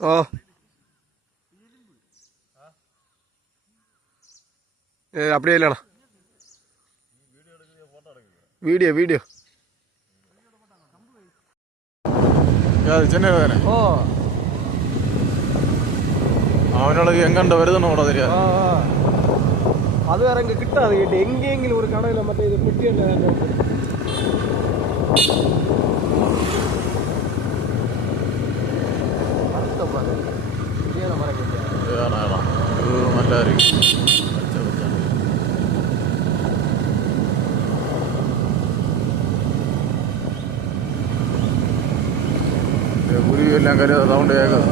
ஓ அப்படியே இல்லைண்ணா video video சென்னையில் தானே ஓ அவனுக்கு எங்கண்ட வருதுன்னு கூட தெரியாது அது வேற இங்கே கிட்டாது கேட்டு எங்கெங்கிலும் ஒரு கடையில் மற்ற இது பெட்டி என்ன நல்லா இருக்கு குருவி எல்லாம் கருத சவுண்டு கேட்குது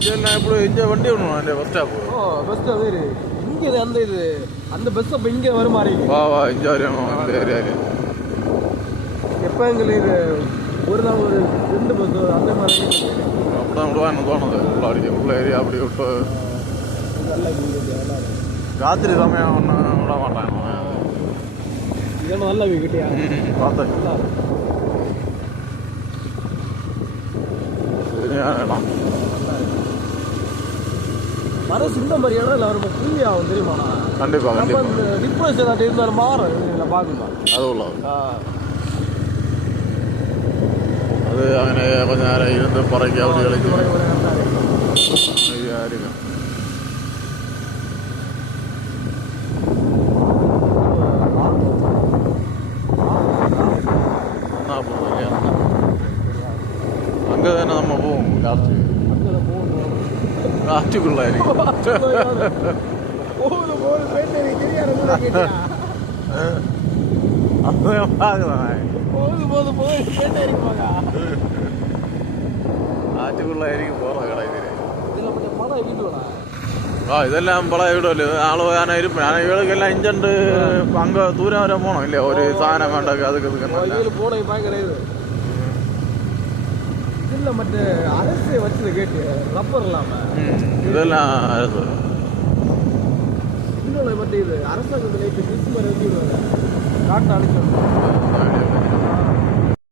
இதெல்லாம் எப்படி இங்கே வண்டி விடணும் அந்த பஸ் ஸ்டாப்பு பஸ் ஸ்டாப் வேறு இங்கே அந்த இது அந்த பஸ் அப்போ இங்கே வரும் மாதிரி வா இங்கே வரணும் இந்த ஏரியாவில் எப்போ எங்களுக்கு இது ஒரு நாள் ஒரு 2 பஸ் அந்த மாதிரி அப்படிதான் விடுவான்னு தோணுது உள்ள ஏரியா அப்படி விட்டு ராத்திரி சமயம் ஒன்றும் விட மாட்டாங்க இதெல்லாம் நல்லா கிட்டியா பார்த்தேன் இடம் வர சின்ன மாதிரி இடம் இல்லை ரொம்ப புள்ளி ஆகும் தெரியுமாண்ணா கண்டிப்பாக அந்த டிப்ரெஷன் ஏதாட்டும் இருந்தாலும் மாறும் இதில் பார்க்கலாம் அது உள்ளது அது അങ്ങനെ கொஞ்சம் நேரம் இருந்து புறக்கி அப்படி കളിച്ച് ആയിരിക്കും அங்கே தானே நம்ம போவோம் காற்றுக்குள்ளாയിരിക്കും ആറ്റുകുള്ളായിരിക്കും പോണ കട ഇതിന് ഇതെല്ലാം പളയ വീടല്ലേ ആള് പോകാനായിരിക്കും ഇവൾക്കെല്ലാം ഇഞ്ചണ്ട് അങ്ക ദൂരം വരെ പോണം ഇല്ലേ ഒരു സാധനം വേണ്ട അതൊക്കെ ഇതെല്ലാം அரசாங்கத்தில்